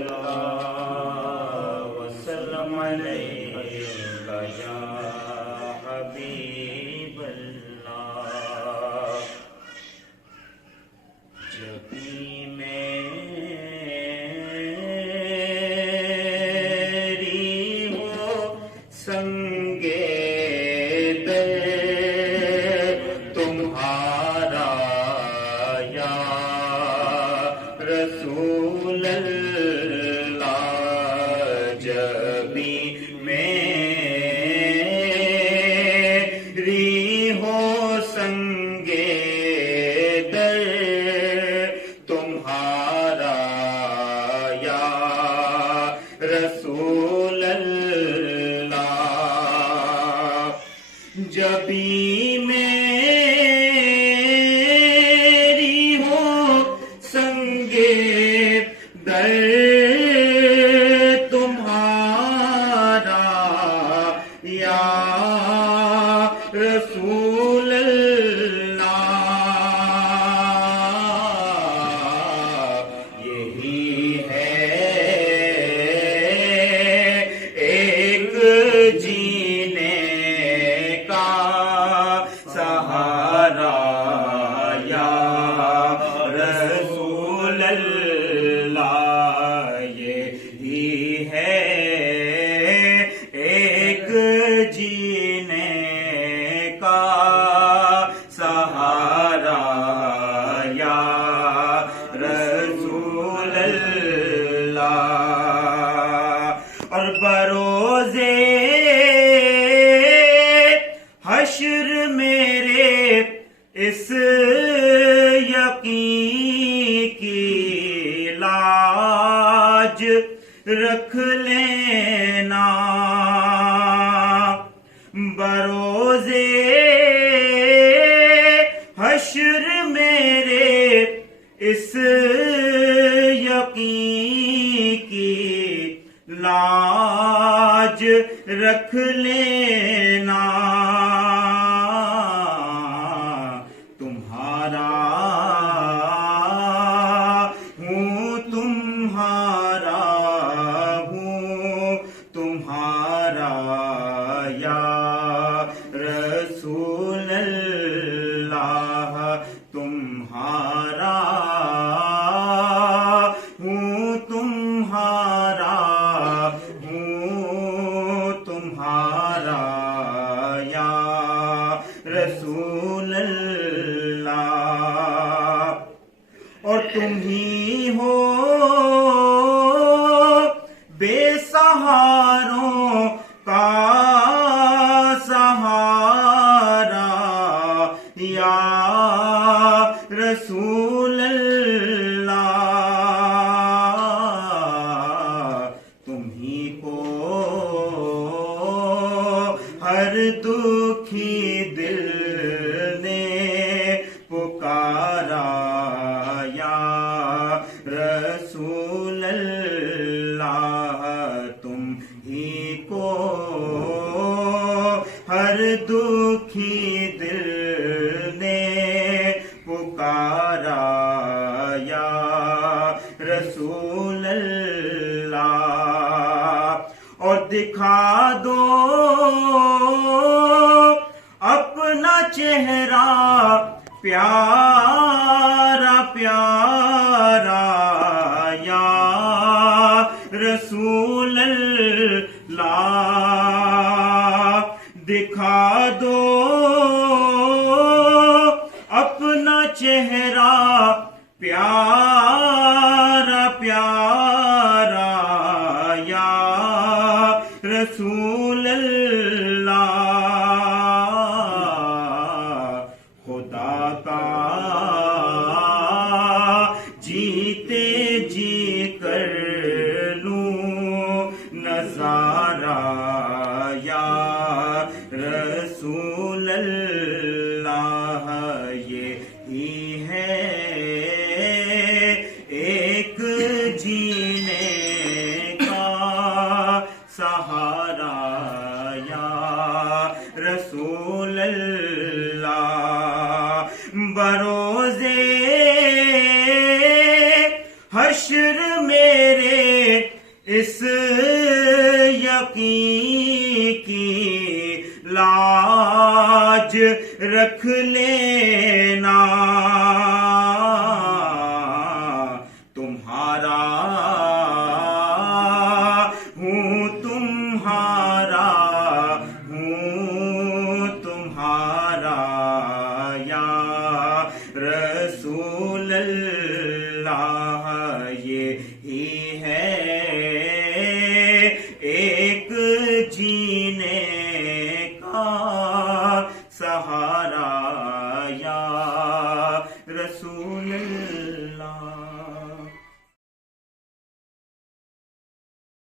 اللہ وسلم علیکہ یا حبیب اللہ۔ جب بھی میری ہو سنگے در تمہارا یا رسول اللہ، جب بھی میری ہو سنگے در تمہارا یا رسول اللہ، جب بھی میری ہو سنگے در تمہارا یا رسول اللہ، یہی ہے ایک جینے کا سہارا یا رسول اللہ، یہی ہے ایک جینے کا سہارا یا رسول اللہ۔ اور بروزے حشر میرے اس یقین کی لاج رکھ لینا، بروزے حشر میرے اس یقین کی لاج رکھ لینا، تمہارا ہوں تمہارا ہوں تمہارا یا رسول اللہ، تمہارا ہوں تمہارا ہوں تمہارا یا رسول اللہ۔ اور تم ہی ہو بے سہاروں کا سہارا یا رسول اللہ، تم ہی کو ہر دکھی دل نے پکارا یا رسول اللہ، تم ہی کو ہر دکھی دل نے پکارا یا رسول اللہ۔ اور دکھا دو اپنا چہرہ پیارا پیارا یا رسول اللہ، دکھا دو اپنا چہرہ پیارا پیارا یا رسول اللہ، خدا کا جیتے جی کر لوں نظارہ یا رسول اللہ، یہی ہے اس یقین کی لاج رکھ لینا تمہارا ہوں تمہارا یا رسول اللہ یہی ہے ایک جینے